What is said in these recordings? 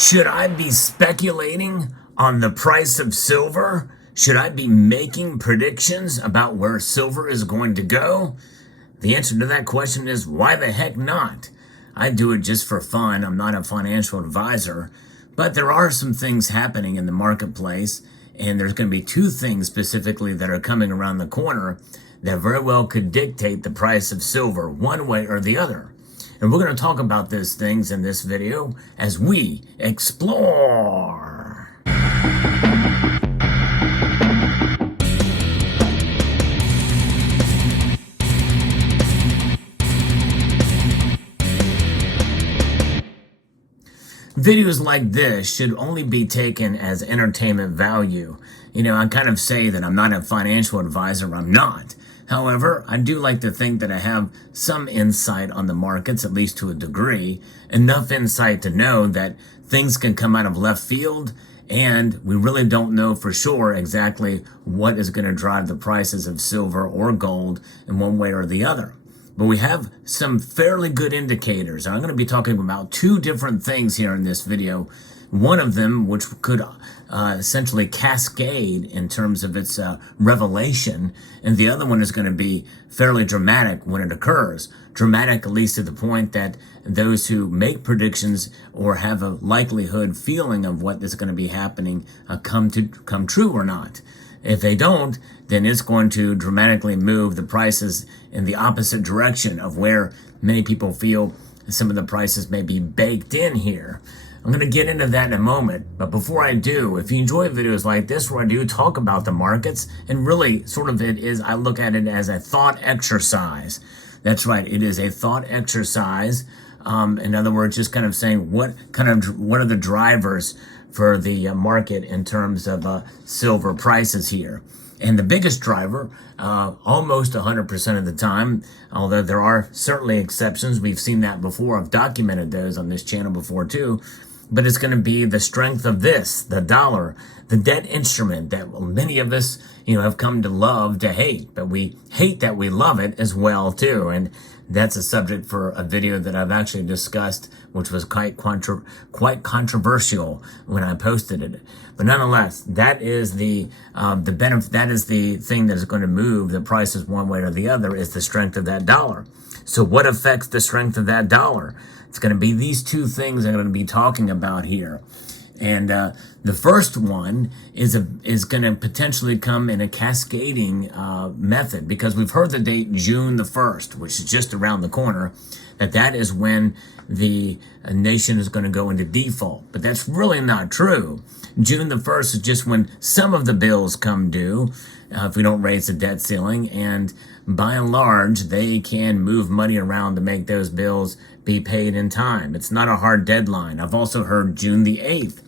Should I be speculating on the price of silver? Should I be making predictions about where silver is going to go? The answer to that question is why the heck not? I do it just for fun. I'm not a financial advisor, but there are some things happening in the marketplace, and there's going to be two things specifically that are coming around the corner that very well could dictate the price of silver one way or the other. And we're going to talk about those things in this video as we explore. Videos like this should only be taken as entertainment value. You know, I kind of say that I'm not a financial advisor. I'm not. However, I do like to think that I have some insight on the markets, at least to a degree, enough insight to know that things can come out of left field, and we really don't know for sure exactly what is going to drive the prices of silver or gold in one way or the other. But we have some fairly good indicators. I'm going to be talking about two different things here in this video. One of them, which could essentially cascade in terms of its revelation, and the other one is going to be fairly dramatic when it occurs. Dramatic, at least to the point that those who make predictions or have a likelihood feeling of what is going to be happening come true or not. If they don't, then it's going to dramatically move the prices in the opposite direction of where many people feel some of the prices may be baked in here. I'm going to get into that in a moment, but before I do, if you enjoy videos like this where I do talk about the markets, and really sort of it is, I look at it as a thought exercise. That's right, it is a thought exercise. In other words, just kind of saying what are the drivers for the market in terms of silver prices here. And the biggest driver, almost 100% of the time, although there are certainly exceptions, we've seen that before, I've documented those on this channel before too, but it's going to be the strength of this, the dollar, the debt instrument that many of us, have come to love to hate, but we hate that we love it as well too. And that's a subject for a video that I've actually discussed, which was quite controversial when I posted it. But nonetheless, that is the benefit. That is the thing that is going to move the prices one way or the other, is the strength of that dollar. So what affects the strength of that dollar? It's going to be these two things I'm going to be talking about here. And the first one is going to potentially come in a cascading method, because we've heard the date June the 1st, which is just around the corner, that is when the nation is going to go into default. But that's really not true. June the 1st is just when some of the bills come due if we don't raise the debt ceiling, and by and large, they can move money around to make those bills be paid in time. It's not a hard deadline. I've also heard June the 8th,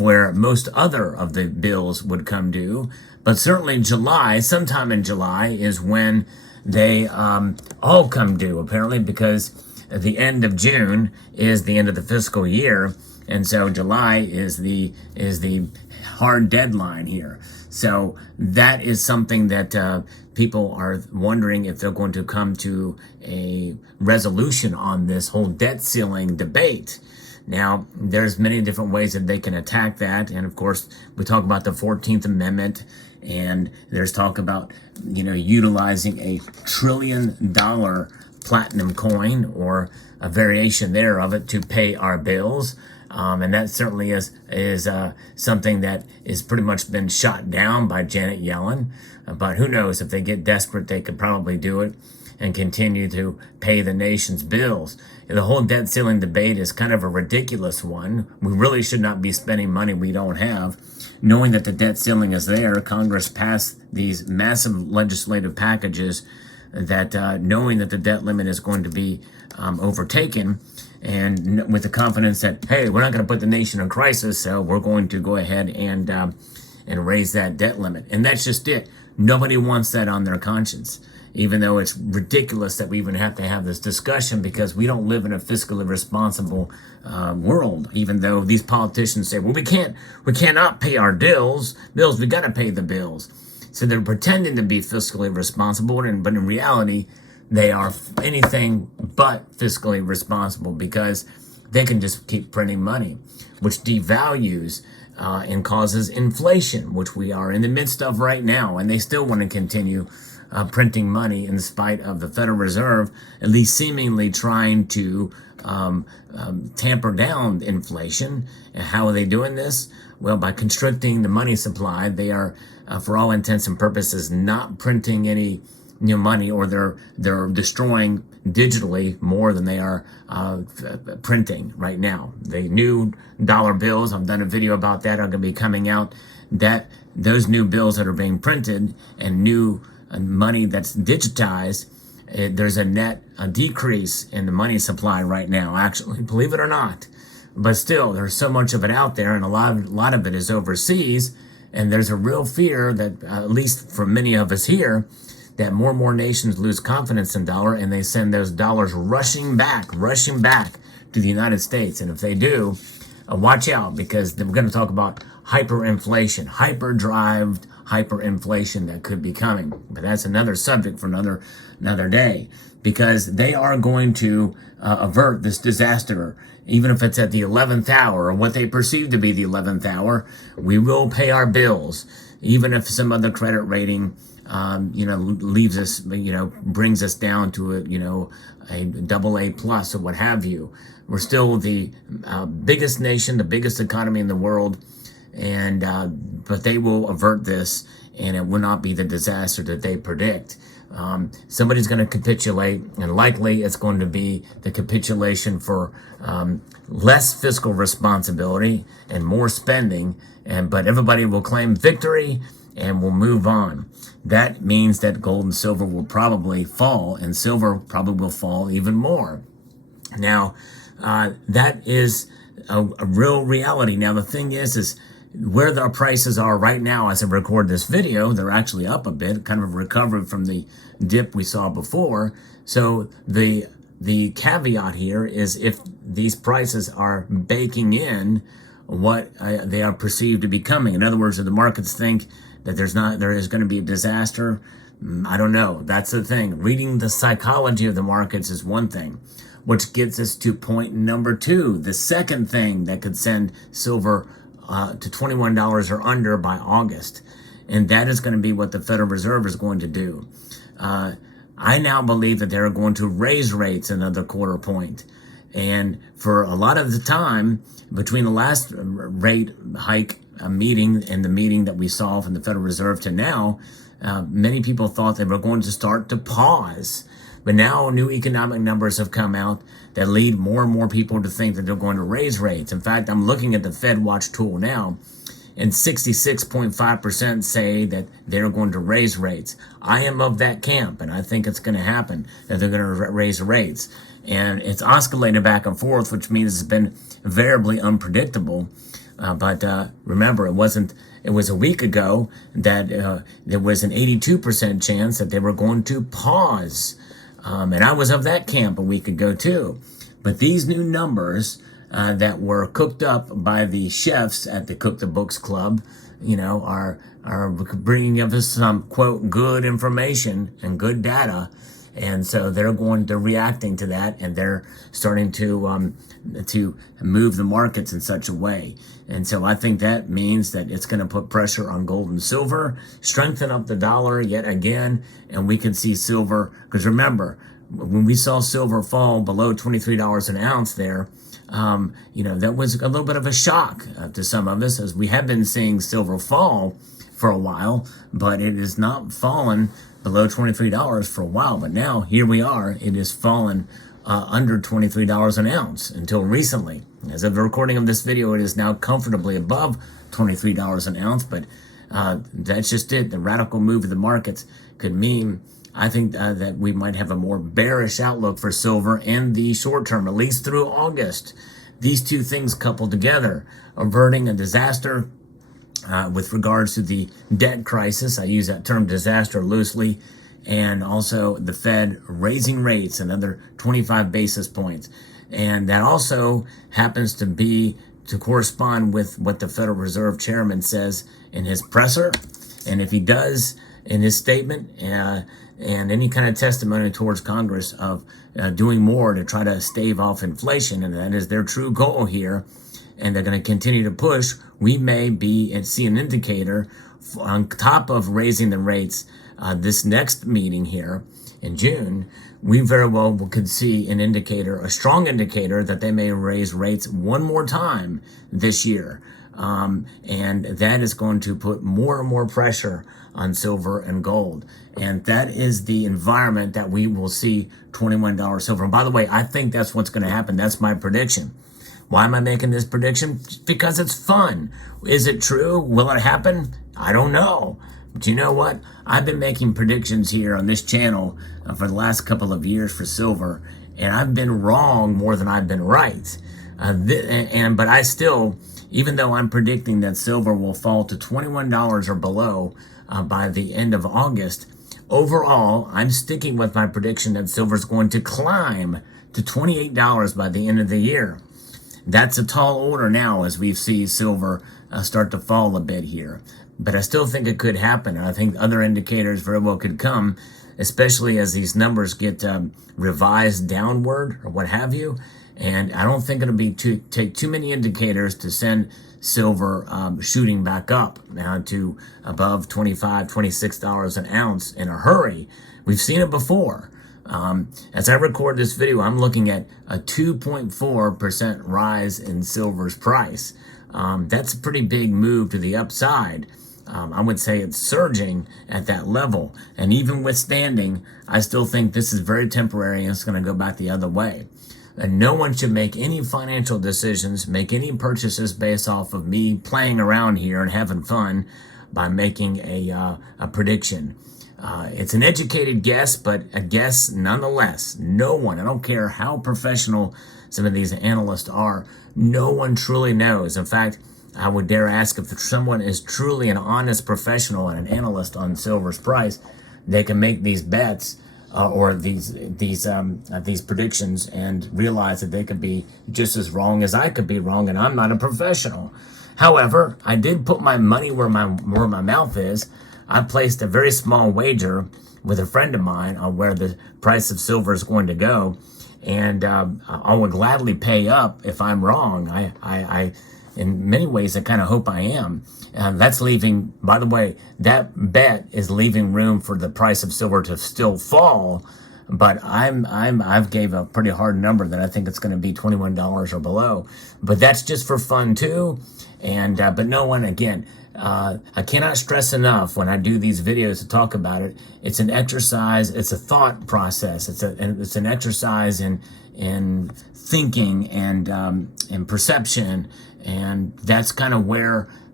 where most other of the bills would come due. But certainly July, sometime in July, is when they all come due, apparently, because the end of June is the end of the fiscal year. And so July is the hard deadline here. So that is something that people are wondering if they're going to come to a resolution on this whole debt ceiling debate. Now, there's many different ways that they can attack that. And of course, we talk about the 14th Amendment, and there's talk about, utilizing a $1 trillion platinum coin or a variation there of it to pay our bills. And that certainly is something that is pretty much been shot down by Janet Yellen. But who knows, if they get desperate, they could probably do it and continue to pay the nation's bills. The whole debt ceiling debate is kind of a ridiculous one. We really should not be spending money we don't have. Knowing that the debt ceiling is there, Congress passed these massive legislative packages that knowing that the debt limit is going to be overtaken, and with the confidence that, hey, we're not going to put the nation in crisis, so we're going to go ahead and raise that debt limit. And that's just it. Nobody wants that on their conscience, even though it's ridiculous that we even have to have this discussion, because we don't live in a fiscally responsible world. Even though these politicians say, well, we cannot pay our bills, we got to pay the bills. So they're pretending to be fiscally responsible, but in reality, they are anything but fiscally responsible, because they can just keep printing money, which devalues and causes inflation, which we are in the midst of right now. And they still want to continue printing money in spite of the Federal Reserve, at least seemingly trying to tamper down inflation. And how are they doing this? Well, by constricting the money supply. They are, for all intents and purposes, not printing any new money, or they're destroying digitally more than they are printing right now. The new dollar bills, I've done a video about that, are going to be coming out. That those new bills that are being printed and new money that's digitized, there's a decrease in the money supply right now, actually, believe it or not. But still, there's so much of it out there, and a lot of it is overseas. And there's a real fear that, at least for many of us here, that more and more nations lose confidence in dollar, and they send those dollars rushing back to the United States. And if they do, watch out, because we're going to talk about hyperinflation, hyperinflation that could be coming. But that's another subject for another day, because they are going to avert this disaster. Even if it's at the 11th hour, or what they perceive to be the 11th hour, we will pay our bills. Even if some other credit rating leaves us, brings us down to a AA plus or what have you. We're still the biggest nation, the biggest economy in the world, and but they will avert this, and it will not be the disaster that they predict. Somebody's going to capitulate, and likely it's going to be the capitulation for less fiscal responsibility and more spending, but everybody will claim victory and will move on. That means that gold and silver will probably fall, and silver probably will fall even more. Now, that is a real reality. Now, the thing is where the prices are right now as I record this video, they're actually up a bit, kind of a recovery from the dip we saw before. So the caveat here is, if these prices are baking in what they are perceived to be coming. In other words, if the markets think that there is going to be a disaster, I don't know. That's the thing. Reading the psychology of the markets is one thing, which gets us to point number 2. The second thing that could send silver to $21 or under by August. And that is going to be what the Federal Reserve is going to do. I now believe that they're going to raise rates another quarter point. And for a lot of the time, between the last rate hike meeting and the meeting that we saw from the Federal Reserve to now, many people thought they were going to start to pause. But now new economic numbers have come out that lead more and more people to think that they're going to raise rates. In fact, I'm looking at the Fed Watch tool now, and 66.5% say that they're going to raise rates. I am of that camp, and I think it's going to happen, that they're going to raise rates. And it's oscillated back and forth, which means it's been variably unpredictable. But remember, it was a week ago that there was an 82% chance that they were going to pause. And I was of that camp a week ago too. But these new numbers that were cooked up by the chefs at the Cook the Books Club, are bringing us some, quote, good information and good data. And so they're reacting to that, and they're starting to move the markets in such a way. And so I think that means that it's going to put pressure on gold and silver, strengthen up the dollar yet again, and we can see silver, because remember, when we saw silver fall below $23 an ounce there, that was a little bit of a shock to some of us, as we have been seeing silver fall for a while, but it has not fallen below $23 for a while. But now here we are, it has fallen under $23 an ounce until recently. As of the recording of this video, it is now comfortably above $23 an ounce, but that's just it. The radical move of the markets could mean, I think, that we might have a more bearish outlook for silver in the short term, at least through August. These two things coupled together, averting a disaster with regards to the debt crisis. I use that term disaster loosely. And also the Fed raising rates another 25 basis points. And that also happens to correspond with what the Federal Reserve Chairman says in his presser. And if he does in his statement and any kind of testimony towards Congress of doing more to try to stave off inflation, and that is their true goal here, and they're going to continue to push, we may see an indicator on top of raising the rates this next meeting here in June. We very well could see an indicator, a strong indicator, that they may raise rates one more time this year. And that is going to put more and more pressure on silver and gold. And that is the environment that we will see $21 silver. And by the way, I think that's what's going to happen. That's my prediction. Why am I making this prediction? Because it's fun. Is it true? Will it happen? I don't know. But you know what? I've been making predictions here on this channel for the last couple of years for silver, and I've been wrong more than I've been right. But I still, even though I'm predicting that silver will fall to $21 or below by the end of August, overall, I'm sticking with my prediction that silver is going to climb to $28 by the end of the year. That's a tall order now as we see silver start to fall a bit here. But I still think it could happen. I think other indicators very well could come, especially as these numbers get revised downward or what have you. And I don't think it'll be take too many indicators to send silver shooting back up now to above $25, $26 an ounce in a hurry. We've seen it before. As I record this video, I'm looking at a 2.4% rise in silver's price. That's a pretty big move to the upside. I would say it's surging at that level. And even withstanding, I still think this is very temporary and it's going to go back the other way. And no one should make any financial decisions, make any purchases based off of me playing around here and having fun by making a prediction. It's an educated guess, but a guess nonetheless. No one, I don't care how professional some of these analysts are, no one truly knows. In fact, I would dare ask if someone is truly an honest professional and an analyst on silver's price, they can make these bets or these predictions and realize that they could be just as wrong as I could be wrong, and I'm not a professional. However, I did put my money where my mouth is. I placed a very small wager with a friend of mine on where the price of silver is going to go, and I would gladly pay up if I'm wrong. I in many ways, I kind of hope I am. That's leaving, by the way, that bet is leaving room for the price of silver to still fall. But I've gave a pretty hard number that I think it's going to be $21 or below. But that's just for fun too. And but no one, again, I cannot stress enough when I do these videos to talk about it. It's an exercise. It's a thought process. It's an exercise in thinking and perception. And that's kind of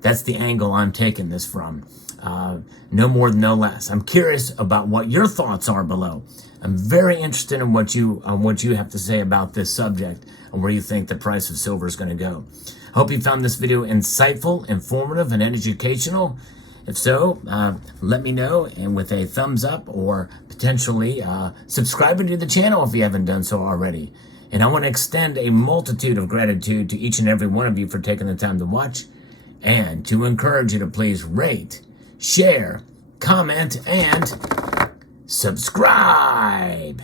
that's the angle I'm taking this from. No more, no less. I'm curious about what your thoughts are below. I'm very interested in what you have to say about this subject and where you think the price of silver is going to go. Hope you found this video insightful, informative, and educational. If so, let me know, and with a thumbs up or potentially subscribing to the channel if you haven't done so already. And I want to extend a multitude of gratitude to each and every one of you for taking the time to watch, and to encourage you to please rate, share, comment, and subscribe.